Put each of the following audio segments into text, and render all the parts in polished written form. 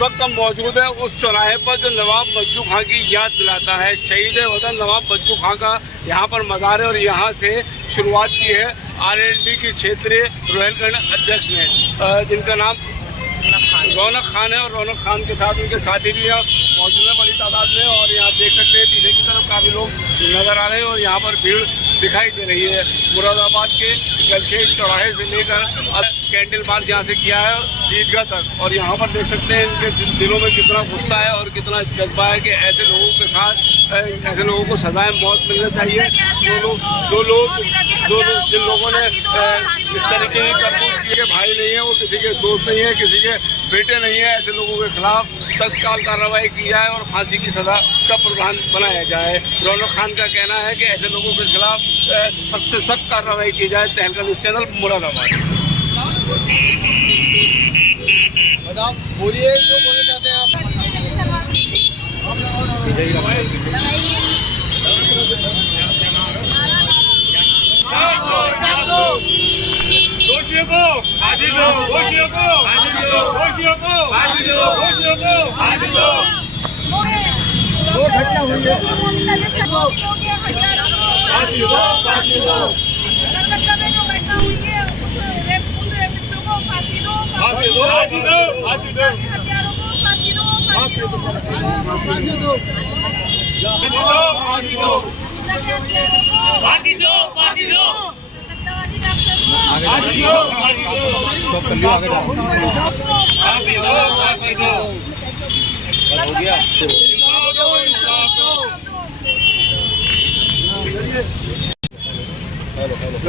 वक्त हम मौजूद है उस चौराहे पर जो नवाब बच्चू खां की याद दिलाता है। शहीद वतन नवाब बच्चू खां का यहाँ पर मज़ार है और यहाँ से शुरुआत की है RLD के क्षेत्रीय रोहिलखंड अध्यक्ष ने, जिनका नाम रौनक खान है। और रौनक खान के साथ उनके साथी भी मौजूद है बड़ी तादाद में। और यहाँ देख सकते हैं पीछे की तरफ काफ़ी लोग नज़र आ रहे हैं और यहाँ पर भीड़ दिखाई दे रही है। मुरादाबाद के गलशेज चौराहे से लेकर कैंडल मार्च यहाँ से किया है ईदगाह तक। और यहाँ पर देख सकते हैं इनके दिलों में कितना गुस्सा है और कितना जज्बा है कि ऐसे लोगों के साथ ऐसे लोगों को सजाए मौत मिलना चाहिए। जिन लोगों ने इस तरीके की करतूत किए, भाई नहीं है, वो किसी के दोस्त नहीं है, किसी के बेटे नहीं है, ऐसे लोगों के खिलाफ तत्काल कार्रवाई की जाए और फांसी की सज़ा का प्रावधान बनाया जाए। रौनक खान का कहना है कि ऐसे लोगों के खिलाफ सख्त से सख्त कार्रवाई की जाए। तहलका न्यूज़ चैनल मुरादाबाद। बोलिए जो बोलना चाहते हैं आप। दोषियों को फांसी दो, दोषियों को फांसी दो, दोषियों को फांसी दो, दोषियों को फांसी दो। दो घटना हुई है, फांसी दो, फांसी दो। कलकत्ता में जो घटना हुई है रेपिस्टों को फांसी दो, फांसी दो, फांसी दो, फांसी दो। हत्यारों को फांसी दो, फांसी दो, फांसी दो, फांसी दो, फांसी दो, फांसी दो, फांसी दो। फांसी दो, फांसी दो, फांसी दो, फांसी दो। हो गया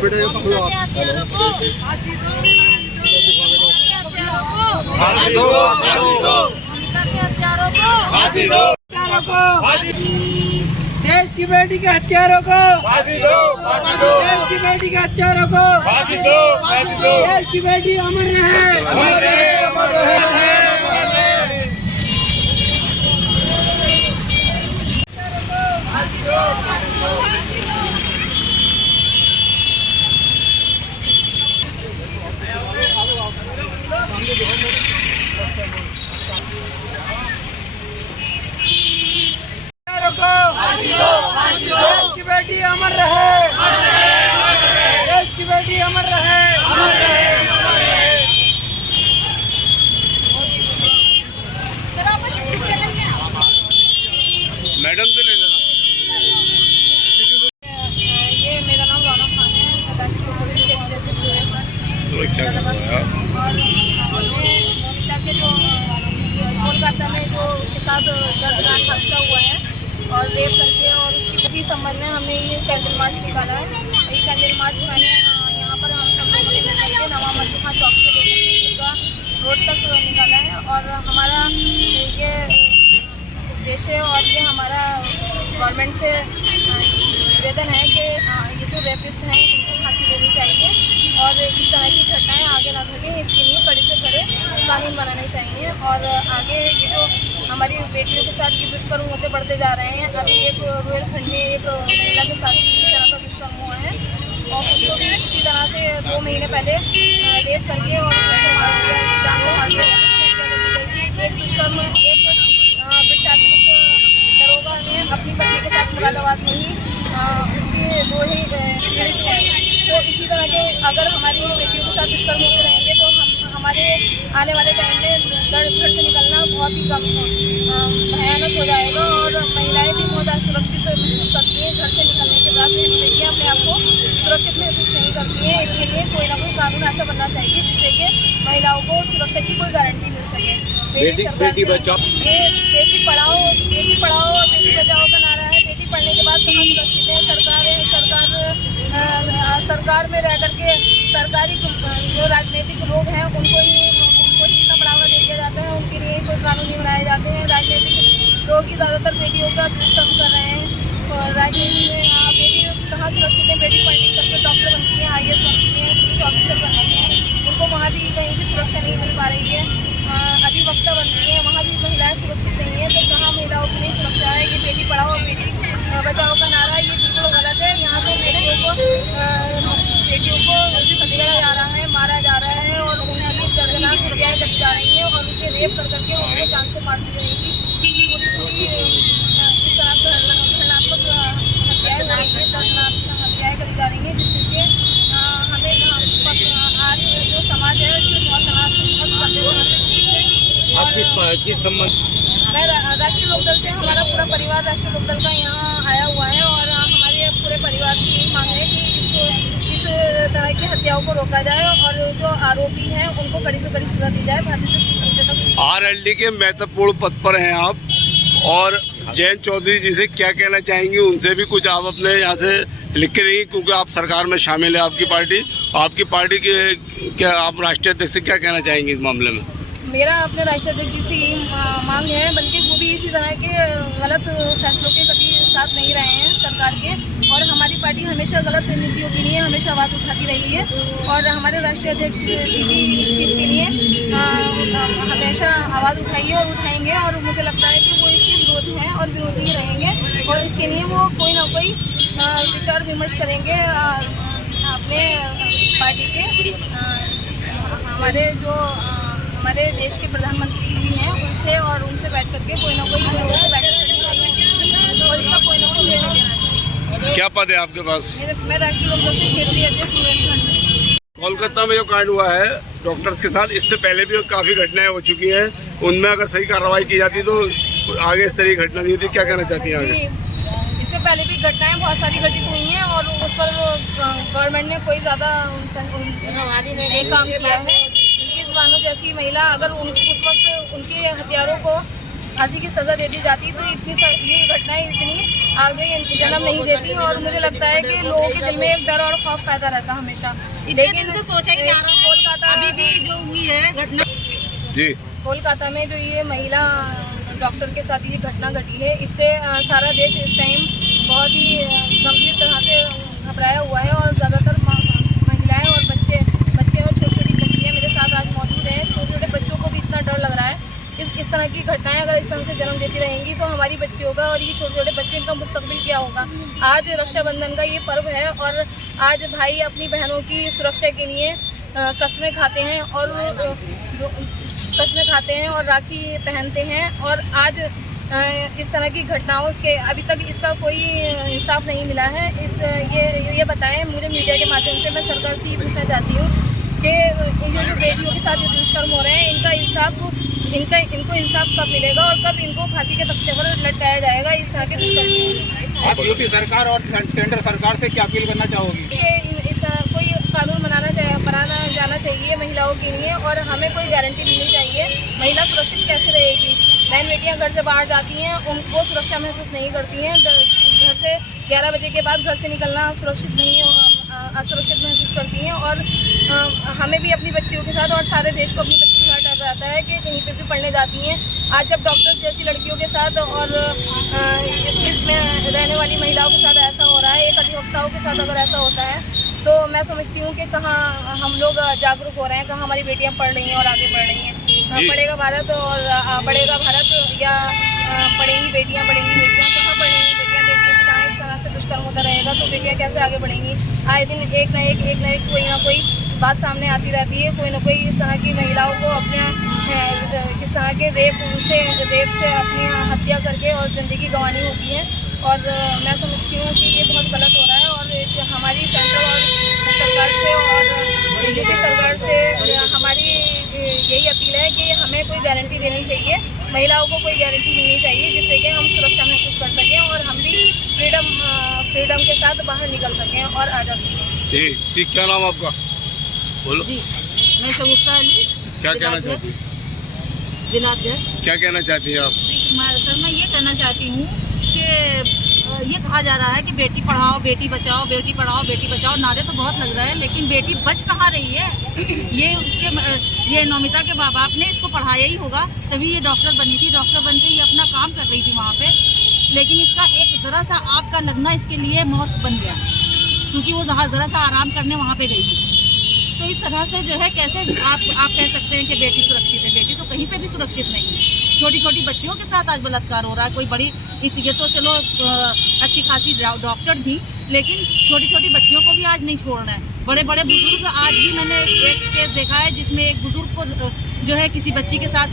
बेटा ये पकड़ो आप। फांसी दो, फांसी दो, फांसी दो, हत्यारों को फांसी दो, फांसी दो। देश की बेटी के हत्यारों को फांसी दो, फांसी दो। देश की बेटी के हत्यारों को फांसी दो, फांसी दो। देश की बेटी अमर रहे, अमर रहे, अमर रहे, अमर रहे। फांसी दो, फांसी दो। देश की बेटी अमर रहे, देश की बेटी अमर रहे। मैडम से ले लेना। ये मेरा नाम रौनक खान है, और हमने मोनिता के जो कोलकाता में जो उसके साथ दर्दनाक हादसा हुआ है और रेप करके और उसकी संबंध में हमने ये कैंडल मार्च निकाला है। ये कैंडल मार्च मैंने यहाँ पर हम सब लोगों ने मिलकर नवाब बच्चू खां चौक से लेकर रोड तक निकाला है। और हमारा ये उद्देश्य है और ये हमारा गवर्नमेंट से निवेदन है कि ये जो रेपिस्ट हैं इनको फांसी देनी चाहिए और इस तरह की घटनाएं आगे ना घटें, इसके लिए कड़े से कड़े कानून बनाने चाहिए। और आगे ये जो हमारी बेटियों के साथ ये दुष्कर्म होते बढ़ते जा रहे हैं। अभी एक रोहिलखंड में एक महिला के साथ इसी तरह का दुष्कर्म हुआ है और उसको भी इसी तरह से 2 महीने पहले रेप करके और मार दिया, जान से मार दिया। एक दुष्कर्म एक प्रशासनिक दरोगा ने अपनी पत्नी के साथ मुरादाबाद में ही उसके 2 ही पीड़ित हैं। तो इसी तरह के अगर हमारी बेटियों के साथ दुष्कर्म होते रहेंगे तो हमारे आने वाले टाइम में घर से निकलना बहुत ही कम भयानक हो जाएगा और महिलाएं भी बहुत असुरक्षित महसूस करती हैं। घर से निकलने के बाद देखिए अपने आप को सुरक्षित महसूस नहीं करती हैं। इसके लिए कोई ना कोई कानून ऐसा बनना चाहिए जिससे कि महिलाओं को सुरक्षा की कोई गारंटी मिल सके। बेटी बचाओ, ये बेटी पढ़ाओ और बेटी बचाओ का नारा है। बेटी पढ़ने के बाद कहाँ सुरक्षित है? सरकार में रह करके सरकारी जो राजनीतिक लोग हैं उनको जितना बढ़ावा दे दिया जाता है, उनके लिए कोई कानून नहीं बनाए जाते हैं। राजनीतिक लोग ही ज़्यादातर बेटियों का दुष्कर्म कर रहे हैं और राजनीति में बेटी कहाँ सुरक्षित है? बेटी पढ़ने करके डॉक्टर बनती है, IAS बनती है, पुलिस ऑफिसर बनती है, उनको वहाँ भी कहीं भी सुरक्षा नहीं मिल पा रही है। अधिवक्ता बनती है, वहाँ भी महिलाएं सुरक्षित नहीं है। तो कहाँ महिलाओं की नहीं सुरक्षा है? ये बेटी पढ़ाओ और बेटी बचाओ का नारा ये बिल्कुल गलत है। यहाँ तो बेटियों को खदेड़ा जा रहा है, मारा जा रहा है और उन्हें दर्दनाक हत्याएं करी जा रही हैं और उनके रेप कर करके उन्हें किस संबंध? मैं राष्ट्रीय लोकदल से, हमारा पूरा परिवार राष्ट्रीय लोकदल का यहाँ आया हुआ है और हमारे पूरे परिवार की यही मांग है कि इस तरह की हत्याओं को रोका जाए और जो आरोपी हैं उनको कड़ी से कड़ी सजा दी जाए। भारतीय जनता पार्टी आरएलडी के महत्वपूर्ण पद पर हैं आप, और जयंत चौधरी जी से क्या कहना चाहेंगी? उनसे भी कुछ आप अपने यहाँ से लिख के देंगे, क्योंकि आप सरकार में शामिल है आपकी पार्टी के क्या आप राष्ट्रीय अध्यक्ष से क्या कहना चाहेंगे इस मामले में? मेरा अपने राष्ट्रीय अध्यक्ष जी से यही मांग है, बल्कि वो भी इसी तरह के गलत फैसलों के कभी साथ नहीं रहे हैं सरकार के, और हमारी पार्टी हमेशा गलत नीतियों के लिए हमेशा आवाज़ उठाती रही है और हमारे राष्ट्रीय अध्यक्ष जी भी इस चीज़ के लिए हमेशा आवाज़ उठाई है और उठाएंगे, और मुझे लगता है कि वो इसके विरोध हैं और विरोधी रहेंगे और इसके लिए वो कोई ना कोई विचार विमर्श करेंगे अपने पार्टी के हमारे देश के प्रधानमंत्री जी हैं उनसे, और उनसे बैठ करके कोई ना कोई बैठक करेंगे और इसका कोई ना कोई निर्णय लेना चाहिए। क्या पद है आपके पास? मैं राष्ट्रीय लोकदल से क्षेत्रीय अध्यक्ष हूँ। कोलकाता में जो कांड हुआ है डॉक्टर्स के साथ, इससे पहले भी काफ़ी घटनाएं हो चुकी हैं, उनमें अगर सही कार्रवाई की जाती तो आगे इस तरह की घटना नहीं होती। क्या कहना चाहती हैं आगे? इससे पहले भी घटनाएं बहुत सारी घटित हुई हैं और उस पर गवर्नमेंट ने कोई ज़्यादा एक काम किया है। बिल्किस बानो जैसी महिला, अगर उस वक्त उनके हत्यारों को फांसी की सज़ा दे दी जाती तो ये घटनाएं इतनी आगे जन्म नहीं देती, और मुझे लगता है कि लोगों के दिल में एक डर और खौफ पैदा रहता हमेशा। लेकिन से सोचा ही कोलकाता अभी भी जो हुई है घटना जी, कोलकाता में जो ये महिला डॉक्टर के साथ ये घटना घटी है, इससे सारा देश इस टाइम बहुत ही गंभीर तरह से घबराया हुआ है और ज़्यादातर महिलाएं और बच्चे और छोटी छोटी बच्चियाँ मेरे साथ आज मौजूद हैं। छोटे छोटे बच्चों को भी इतना डर लग रहा है। इस तरह की घटनाएं अगर इस तरह से जन्म देती रहेंगी तो हमारी बच्चियों का और ये छोटे छोटे बच्चे, इनका मुस्तकबिल क्या होगा। आज रक्षाबंधन का ये पर्व है और आज भाई अपनी बहनों की सुरक्षा के लिए कस्में खाते हैं और राखी पहनते हैं, और आज इस तरह की घटनाओं के अभी तक इसका कोई इंसाफ नहीं मिला है। ये बताएं मुझे मीडिया के माध्यम से। मैं सरकार से ये पूछना चाहती हूँ कि ये जो बेटियों के साथ ये दुष्कर्म हो रहे हैं, इनको इंसाफ कब मिलेगा और कब इनको फांसी के तख्ते पर लटकाया जाएगा इस तरह के दुष्कर्म? आप यूपी सरकार और सेंट्रल सरकार से क्या अपील करना चाहोगी? इस तरह कोई कानून बनाना जाना चाहिए महिलाओं के लिए, और हमें कोई गारंटी मिलनी चाहिए। महिला सुरक्षित कैसे रहेगी? बहन बेटियां घर से बाहर जाती हैं, उनको सुरक्षा महसूस नहीं करती हैं। घर से 11 बजे के बाद घर से निकलना असुरक्षित महसूस करती हैं, और हमें भी अपनी बच्चियों के साथ और सारे देश को अपनी बच्चियों के साथ डर रहता है कि कहीं पे भी पढ़ने जाती हैं। आज जब डॉक्टर्स जैसी लड़कियों के साथ और पुलिस में रहने वाली महिलाओं के साथ ऐसा हो रहा है, एक अधिवक्ताओं के साथ अगर ऐसा होता है, तो मैं समझती हूँ कि कहाँ हम लोग जागरूक हो रहे हैं, कहाँ हमारी बेटियाँ पढ़ रही हैं और आगे बढ़ रही हैं। बढ़ेगा भारत या पढ़ेंगी बेटियाँ, कहाँ पढ़ेंगी बेटियाँ? देखिए कहाँ इस तरह से दुष्कर्म होता रहेगा तो बेटियाँ कैसे आगे बढ़ेंगी? आए दिन एक न एक कोई ना कोई बात सामने आती रहती है। कोई ना कोई इस तरह की महिलाओं को अपने इस तरह के रेप से अपनी हत्या करके और ज़िंदगी गंवानी होती है, और मैं समझती हूँ कि ये बहुत गलत हो रहा है। और हमारी सेंट्रल और सरकार से और यूपी सरकार से हमारी यही अपील है कि हमें कोई गारंटी देनी चाहिए, महिलाओं को कोई गारंटी मिलनी चाहिए जिससे कि हम सुरक्षा महसूस कर सकें और हम भी फ्रीडम के साथ बाहर निकल सकें और आ जा सकें। जी, क्या नाम आपका? बोलो जी, मैं शगुफ्ता अली, क्या कहना चाहती हैं? जिलाध्यक्ष। क्या कहना चाहती हैं आप? सर मैं ये कहना चाहती हूँ कि ये कहा जा रहा है कि बेटी पढ़ाओ बेटी बचाओ, बेटी पढ़ाओ बेटी बचाओ, नारे तो बहुत लग रहे हैं, लेकिन बेटी बच कहाँ रही है? ये नौमिता के माँ बाप ने इसको पढ़ाया ही होगा, तभी ये डॉक्टर बनी थी। डॉक्टर बन के ये अपना काम कर रही थी वहाँ पे, लेकिन इसका एक ज़रा सा आग का लगना इसके लिए मौत बन गया, क्योंकि वो ज़रा सा आराम करने वहाँ पे गई थी। तो इस तरह से जो है कैसे आप कह सकते हैं कि बेटी सुरक्षित है? बेटी तो कहीं पे भी सुरक्षित नहीं है। छोटी छोटी बच्चियों के साथ आज बलात्कार हो रहा है। कोई बड़ी, ये तो चलो अच्छी खासी डॉक्टर थी, लेकिन छोटी छोटी बच्चियों को भी आज नहीं छोड़ना है। बड़े बड़े बुजुर्ग, आज भी मैंने एक केस देखा है जिसमें एक बुजुर्ग को जो है किसी बच्ची के साथ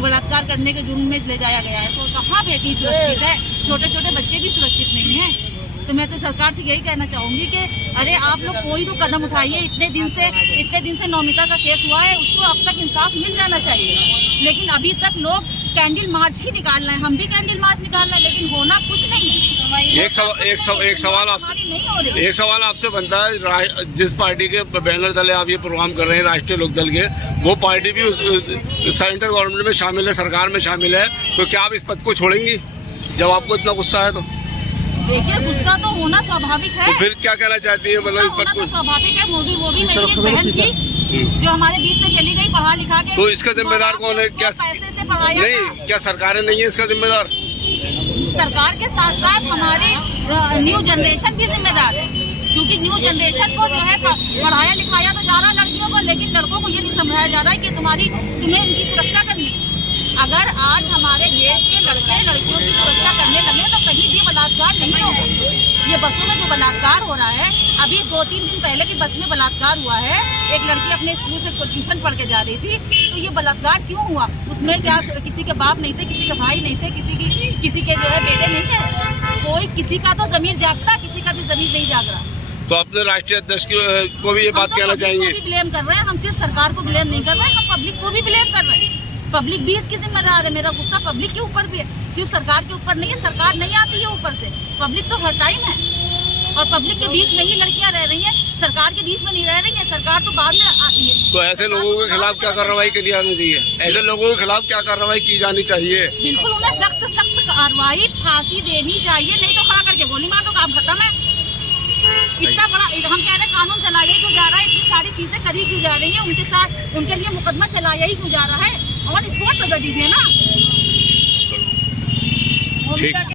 बलात्कार करने के जुर्म में ले जाया गया है। तो कहाँ बेटी सुरक्षित है? छोटे छोटे बच्चे भी सुरक्षित नहीं हैं। तो मैं तो सरकार से यही कहना चाहूँगी कि अरे आप लोग कोई तो कदम उठाइए। इतने दिन से नौमिता का केस हुआ है, उसको अब तक इंसाफ मिल जाना चाहिए, लेकिन अभी तक लोग कैंडल मार्च ही निकालना है, हम भी कैंडल मार्च निकालना है, लेकिन होना कुछ नहीं है। एक सवाल आपसे नहीं हो रही। एक सवाल आपसे बनता है, जिस पार्टी के बैनर तले आप ये प्रोग्राम कर रहे हैं, राष्ट्रीय लोकदल के, वो पार्टी भी सेंट्रल गवर्नमेंट में शामिल है, सरकार में शामिल है, तो क्या आप इस पद को छोड़ेंगी जब आपको इतना गुस्सा है? तो देखिए, गुस्सा तो होना स्वाभाविक है। तो फिर क्या कहना चाहती है? मतलब गुस्सा होना तो स्वाभाविक है। मोदी वो भी मेरी एक बहन थी जो हमारे बीच से चली गई, पढ़ा लिखा के। तो इसका जिम्मेदार कौन है? क्या पैसे से पढ़ाया नहीं, क्या सरकारें नहीं है इसका जिम्मेदार? सरकार के साथ साथ हमारी न्यू जनरेशन भी जिम्मेदार है, क्योंकि न्यू जनरेशन को जो है पढ़ाया लिखाया तो जा रहा है लड़कियों को, लेकिन लड़कों को ये नहीं समझाया जा रहा है कि तुम्हें इनकी सुरक्षा करनी। अगर आज हमारे देश के लड़के लड़कियों की सुरक्षा करने लगे तो कहीं भी बलात्कार नहीं होगा। ये बसों में जो बलात्कार हो रहा है, अभी 2-3 दिन पहले भी बस में बलात्कार हुआ है। एक लड़की अपने स्कूल से ट्यूशन पढ़ के जा रही थी, तो ये बलात्कार क्यों हुआ? उसमें क्या किसी के बाप नहीं थे, किसी के भाई नहीं थे, किसी के जो है बेटे नहीं थे? कोई किसी का तो ज़मीर जागता, किसी का भी ज़मीर नहीं जाग रहा। तो अपने राष्ट्रीय अध्यक्ष को भी ये बात कहना चाहेंगे? हम ब्लेम कर रहे हैं, हम सिर्फ सरकार को ब्लेम नहीं कर रहे हैं, हम पब्लिक को भी ब्लेम कर रहे हैं। पब्लिक भी इसकी जिम्मेदार है। मेरा गुस्सा पब्लिक के ऊपर भी है, सिर्फ सरकार के ऊपर नहीं है। सरकार नहीं आती है ऊपर से, पब्लिक तो हर टाइम है, और पब्लिक के बीच में ही लड़कियां रह रही हैं, सरकार के बीच में नहीं रह रही है। सरकार तो बाद में आती है। तो ऐसे लोगों के खिलाफ क्या कार्रवाई की जानी चाहिए? ऐसे लोगों के खिलाफ क्या कार्रवाई की जानी चाहिए? बिल्कुल, उन्हें सख्त कार्रवाई, फांसी देनी चाहिए, नहीं तो खड़ा करके गोली मार दो, काम खत्म है। इतना बड़ा हम कह रहे हैं, कानून चलाया क्यों जा रहा है? इतनी सारी चीजें करी क्यों जा रही है? उनके साथ, उनके लिए मुकदमा चलाया ही क्यों जा रहा है? और स्पॉट सजा दीजिए ना। ठीक।